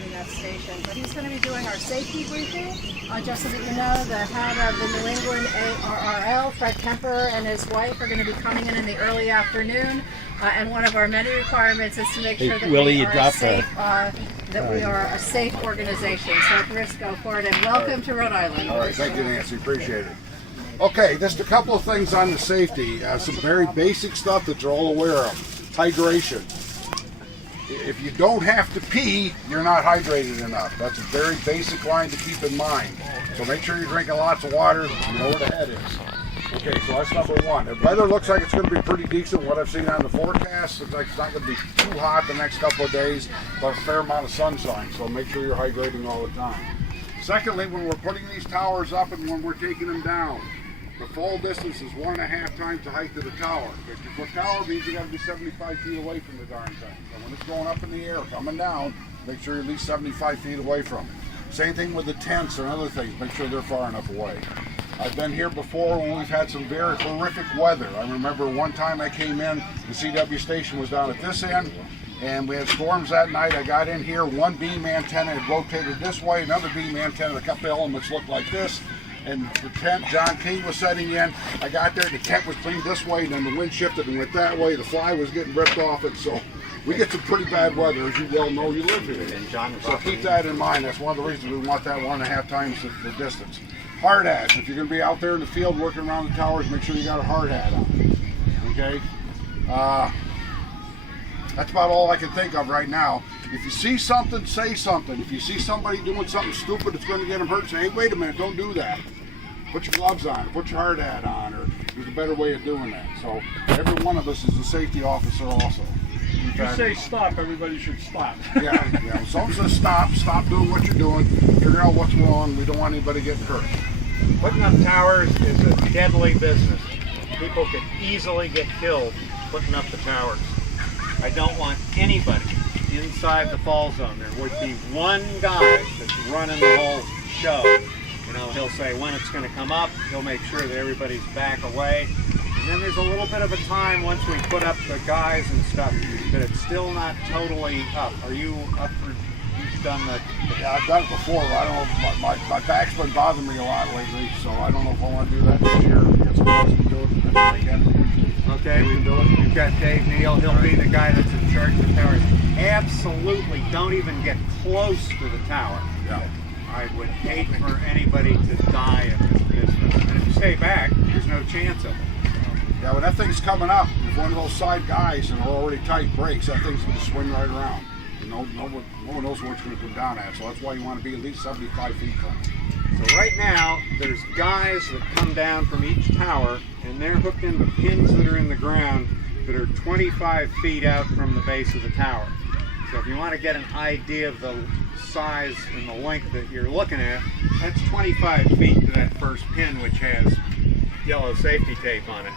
regarding that station. But he's going to be doing our safety briefing. Just so that you know, the head of the New England ARRL, Fred Kemper, and his wife are going to be coming in the early afternoon. And one of our many requirements is to make sure that we are safe. That we are a safe organization. So Chris, go for it, and welcome to Rhode Island. All right, thank you, Nancy. Appreciate it. Okay, just a couple of things on the safety. Some very basic stuff that you're all aware of. Hydration. If you don't have to pee, you're not hydrated enough. That's a very basic line to keep in mind. So make sure you're drinking lots of water. You know where the head is. Okay, so that's number one. The weather looks like it's going to be pretty decent. What I've seen on the forecast, looks like it's not going to be too hot the next couple of days, but a fair amount of sunshine. So make sure you're hydrating all the time. Secondly, when we're putting these towers up and when we're taking them down, the fall distance is 1.5 times the height of the tower. 50-foot tower means you got to be 75 feet away from the darn thing. So when it's going up in the air, coming down, make sure you're at least 75 feet away from it. Same thing with the tents and other things. Make sure they're far enough away. I've been here before when we've had some very horrific weather. I remember one time I came in, the CW station was down at this end, and we had storms that night. I got in here, one beam antenna had rotated this way, another beam antenna, a couple elements looked like this, and the tent, John King was setting in. I got there, the tent was cleaned this way, and then the wind shifted and went that way. The fly was getting ripped off it, so we get some pretty bad weather, as you well know, you live here. So keep that in mind. That's one of the reasons we want that 1.5 times the distance. Hard hats. If you're going to be out there in the field working around the towers, make sure you got a hard hat on. Okay? That's about all I can think of right now. If you see something, say something. If you see somebody doing something stupid that's going to get them hurt, say, hey, wait a minute, don't do that. Put your gloves on, put your hard hat on, or there's a better way of doing that. So every one of us is a safety officer also. If you say stop, everybody should stop. Yeah. When someone says stop doing what you're doing, figure out what's wrong. We don't want anybody getting hurt. Putting up towers is a deadly business. People could easily get killed putting up the towers. I don't want anybody inside the fall zone. There would be one guy that's running the whole show. You know, he'll say when it's going to come up, he'll make sure that everybody's back away. And then there's a little bit of a time once we put up the guys and stuff that it's still not totally up. Are you up for, you've done the... Yeah, I've done it before. I don't know, my back's been bothering me a lot lately, so I don't know if I want to do that this year. Get somebody else to do it again. Okay, we can do it. We've got Dave Neal. He'll be the guy that's in charge of the towers. Absolutely don't even get close to the tower. Yeah. I would hate for anybody to die in this business. And if you stay back, there's no chance of it. Yeah, when that thing's coming up, if one of those side guys and are already tight brakes, that thing's going to swing right around. No one knows where it's going to come down at, so that's why you want to be at least 75 feet from it. So right now, there's guys that come down from each tower, and they're hooked into pins that are in the ground that are 25 feet out from the base of the tower. So if you want to get an idea of the size and the length that you're looking at, that's 25 feet to that first pin, which has yellow safety tape on it.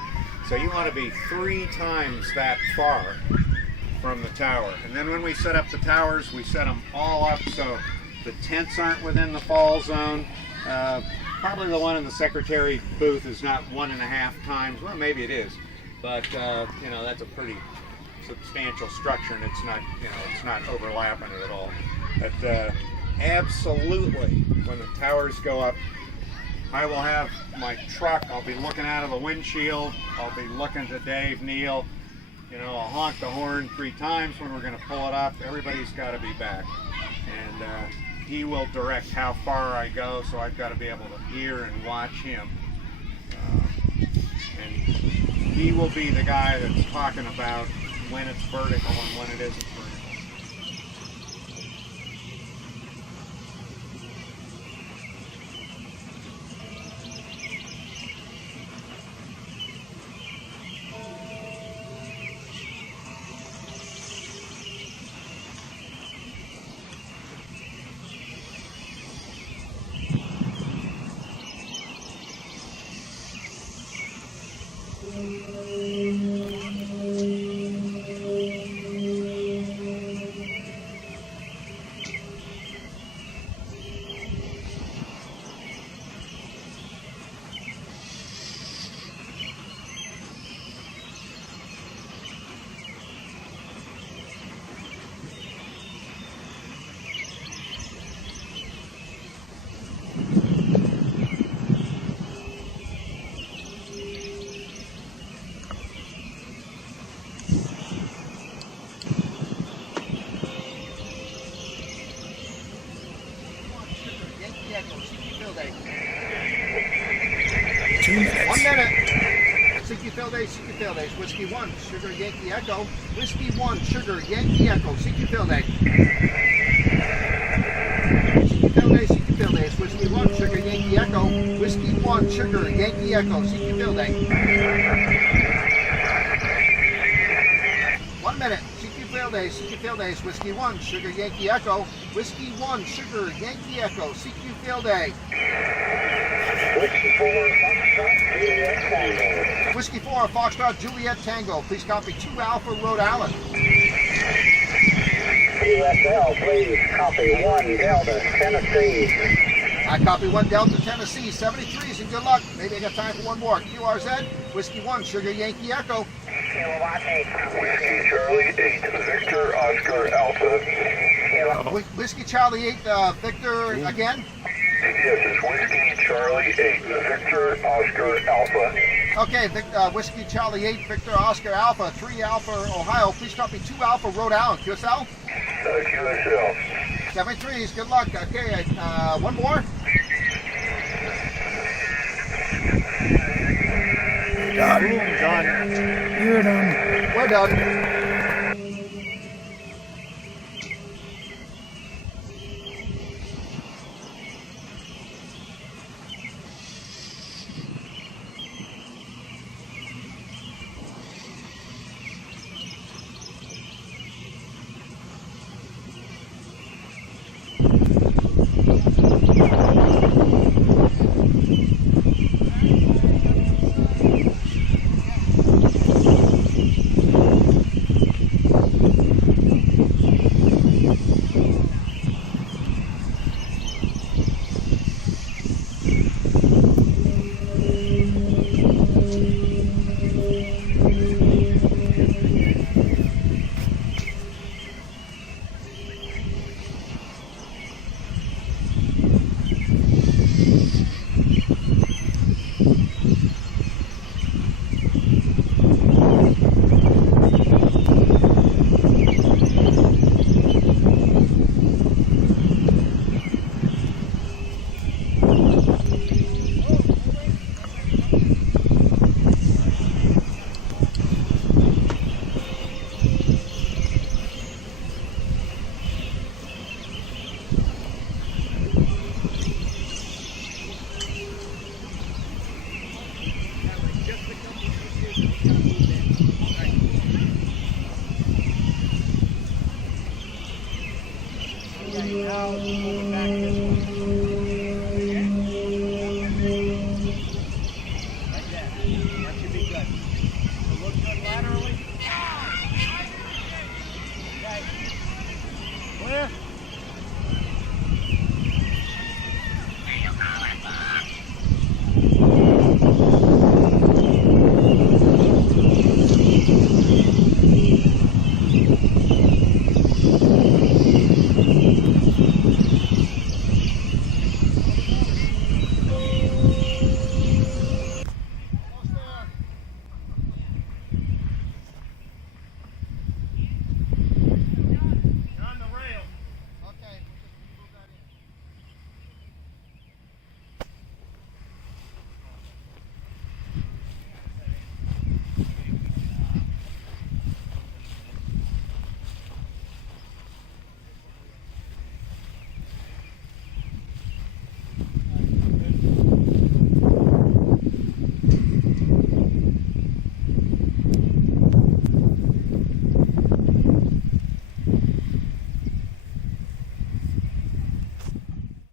So you want to be 3 times that far from the tower. And then when we set up the towers, we set them all up so the tents aren't within the fall zone. Probably the one in the secretary booth is not 1.5 times, well maybe it is, but you know, that's a pretty substantial structure and it's not, you know, it's not overlapping it at all. But absolutely, when the towers go up, I will have my truck, I'll be looking out of the windshield, I'll be looking to Dave Neal, you know, I'll honk the horn 3 times when we're going to pull it up. Everybody's got to be back. And he will direct how far I go, so I've got to be able to hear and watch him. And he will be the guy that's talking about when it's vertical and when it isn't vertical. Day, CQ Field Day. Whiskey 1, Sugar Yankee Echo. Whiskey 1, Sugar Yankee Echo, CQ Field Day. CQ Field Day, CQ Field Day. Whiskey 1, Sugar Yankee Echo. Whiskey 1, Sugar Yankee Echo, CQ Field Day. 1 minute. CQ Field Days, CQ Field Days. Whiskey 1, Sugar Yankee Echo. Whiskey 1, Sugar Yankee Echo, CQ Field Day. Whiskey 4, Foxtrot Juliet Tango. Please copy 2 Alpha Rhode Island. USL, please copy 1 Delta, Tennessee. I copy 1 Delta, Tennessee. 73s and good luck. Maybe I got time for one more. QRZ, Whiskey 1, Sugar Yankee Echo. Whiskey Charlie 8, Victor Oscar Alpha. Whiskey Charlie 8, Victor again. Yes, it's Whiskey Charlie 8, Victor Oscar Alpha. Okay, Whiskey Charlie 8, Victor Oscar Alpha, 3 Alpha Ohio. Please copy 2 Alpha Rhode Island. QSL? QSL. 73s, good luck. Okay, one more. Done. We're done.